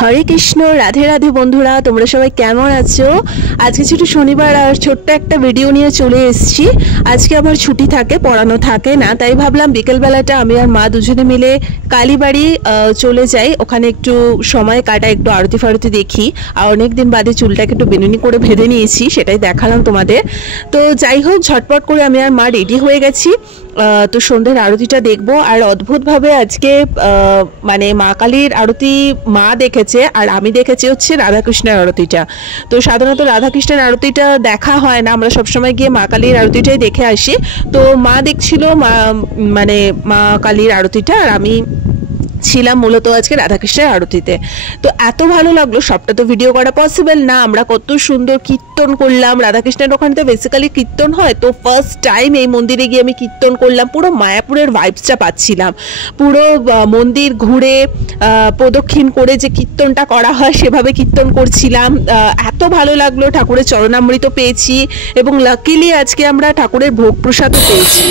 हरे कृष्ण राधे राधे बंधुरा তোমরা সবাই কেমন আছো। আজকে ছোট শনিবার আর ছোট্ট একটা ভিডিও নিয়ে চলে এসেছি। আজকে আমার ছুটি থাকে, পড়ানো থাকে না, তাই ভাবলাম বিকেল বেলাটা আমি আর মা দুজনে মিলে কালীবাড়ি চলে যাই, ওখানে একটু সময় কাটাই, একটু আরতি ফারতি দেখি। আর অনেক দিন বাদে চুলটাকে একটু বেনুনি করে বেঁধে নিয়েছি, সেটাই দেখালাম তোমাদের। তো যাই হোক, ঝটপট করে আমি আর মা রেডি হয়ে গেছি। তো সন্ধ্যের আরতিটা দেখবো। আর অদ্ভুতভাবে আজকে মানে মা কালীর আরতি মা দেখেছে আর আমি দেখেছি হচ্ছে রাধাকৃষ্ণের আরতিটা। তো সাধারণত রাধাকৃষ্ণের আরতিটা দেখা হয় না, আমরা সবসময় গিয়ে মা কালীর আরতিটাই দেখে আসি। তো মা দেখছিল মানে মা কালীর আরতিটা, আর আমি ছিলাম মূলত আজকে রাধাকৃষ্ণের আরতিতে। তো এত ভালো লাগলো, সবটা তো ভিডিও করা পসিবল না। আমরা কত সুন্দর কীর্তন করলাম, রাধাকৃষ্ণের ওখানে তো বেসিক্যালি কীর্তন হয়, তো ফার্স্ট টাইম এই মন্দিরে গিয়ে আমি কীর্তন করলাম। পুরো মায়াপুরের ভাইবসটা পাচ্ছিলাম। পুরো মন্দির ঘুরে প্রদক্ষিণ করে যে কীর্তনটা করা হয় সেভাবে কীর্তন করছিলাম। এত ভালো লাগলো, ঠাকুরের চরণামৃত পেয়েছি এবং লাকিলি আজকে আমরা ঠাকুরের ভোগ প্রসাদও পেয়েছি।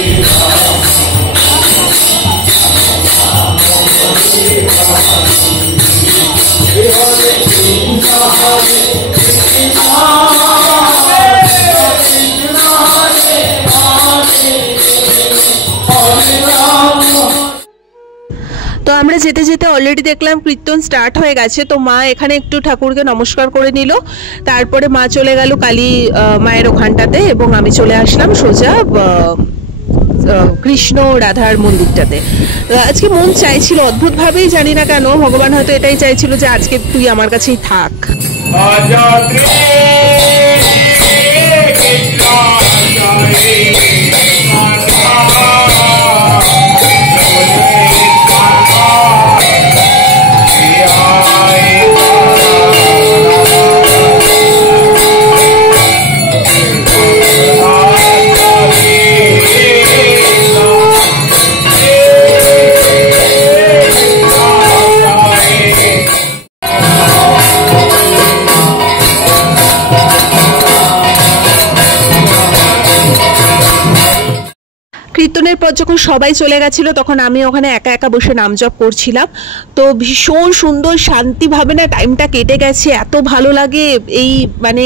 তো আমরা যেতে যেতে অলরেডি দেখলাম কীর্তন স্টার্ট হয়ে গেছে। তো মা এখানে একটু ঠাকুরকে নমস্কার করে নিল, তারপরে মা চলে গেল কালী মায়ের ওখানটাতে এবং আমি চলে আসলাম সোজা কৃষ্ণ রাধার মন্দিরটাতে। আজকে মন চাইছিল, অদ্ভুতভাবেই জানি না কেন, ভগবান হয়তো এটাই চাইছিল যে আজকে তুই আমার কাছেই থাক। কীর্তনের পর যখন সবাই চলে গেছিল তখন আমি ওখানে একা একা বসে নাম জপ করছিলাম। তো ভীষণ সুন্দর শান্তিভাবে না টাইমটা কেটে গেছে। এত ভালো লাগে এই মানে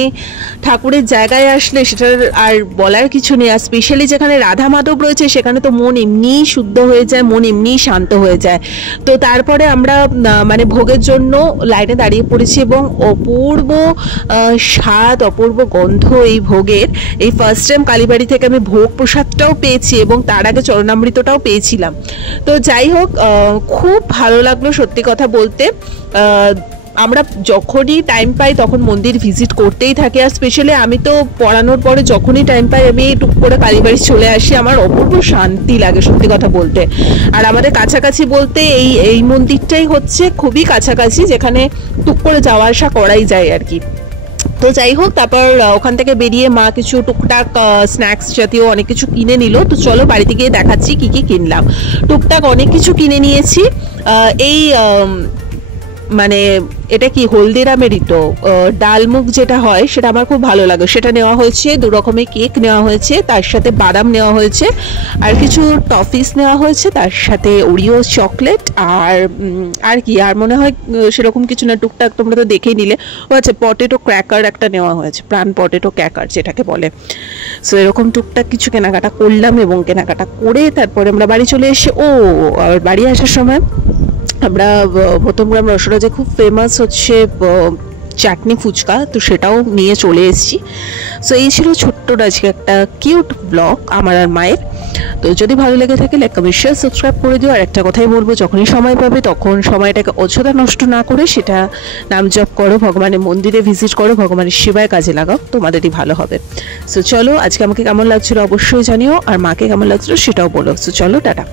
ঠাকুরের জায়গায় আসলে, সেটার আর বলার কিছু নেই। আর স্পেশালি যেখানে রাধা মাধব রয়েছে সেখানে তো মন এমনিই শুদ্ধ হয়ে যায়, মন এমনিই শান্ত হয়ে যায়। তো তারপরে আমরা মানে ভোগের জন্য লাইনে দাঁড়িয়ে পড়েছি এবং অপূর্ব স্বাদ, অপূর্ব গন্ধ এই ভোগের। এই ফার্স্ট টাইম কালীবাড়ি থেকে আমি ভোগ প্রসাদটাও পেয়েছি এবং তার আগে চরণামৃতটাও পেয়েছিলাম। তো যাই হোক, খুব ভালো লাগলো সত্যি কথা বলতে। আমরা যখনই টাইম পাই তখন মন্দির ভিজিট করতেই থাকি। আর স্পেশালি আমি তো পড়ানোর পরে যখনই টাইম পাই আমি টুক করে কালীবাড়ি চলে আসি। আমার অপূর্ব শান্তি লাগে সত্যি কথা বলতে। আর আমাদের কাছাকাছি বলতে এই মন্দিরটাই হচ্ছে খুবই কাছাকাছি, যেখানে টুক করে যাওয়া আসা করাই যায় আর কি। তো যাই হোক, তারপর ওখান থেকে বেরিয়ে মা কিছু টুকটাক স্ন্যাক্স জাতীয় অনেক কিছু কিনে নিল। তো চলো বাড়িতে গিয়ে দেখাচ্ছি কি কি কিনলাম। টুকটাক অনেক কিছু কিনে নিয়েছি। এই মানে এটা কি হলদিরামেরই তো ডালমুগ যেটা হয় সেটা আমার খুব ভালো লাগে, সেটা নেওয়া হয়েছে। 2 রকমের কেক নেওয়া হয়েছে, তার সাথে বাদাম নেওয়া হয়েছে, আর কিছু টফিস নেওয়া হয়েছে, তার সাথে ওরিও চকলেট, আর কি আর মনে হয় সেরকম কিছু না, টুকটাক তোমরা তো দেখেই নিলে। ও আচ্ছা, পটেটো ক্র্যাকার একটা নেওয়া হয়েছে, প্রাণ পটেটো ক্র্যাকার যেটাকে বলে। সো এরকম টুকটাক কিছু কেনাকাটা করলাম এবং কেনাকাটা করে তারপরে আমরা বাড়ি চলে এসে আর বাড়ি আসার সময় আমরা প্রথমগ্রাম রসরাজে খুব ফেমাস হচ্ছে চাটনি ফুচকা, তো সেটাও নিয়ে চলে এসেছি। সো এই ছিল ছোট্ট আজকে একটা কিউট ব্লগ আমার আর মায়ের। তো যদি ভালো লেগে থাকে লাইক কমেন্ট শেয়ার সাবস্ক্রাইব করে দিও। আর একটা কথাই বলবো, যখনই সময় পাবে তখন সময়টাকে অযথা নষ্ট না করে সেটা নাম জপ করো, ভগবানের মন্দিরে ভিজিট করো, ভগবানের সেবায় কাজে লাগাও, তোমাদেরই ভালো হবে। সো চলো, আজকে আমাকে কেমন লাগছিল অবশ্যই জানিও, আর মাকে কেমন লাগছিল সেটাও বলো। সো চলো, টাটা।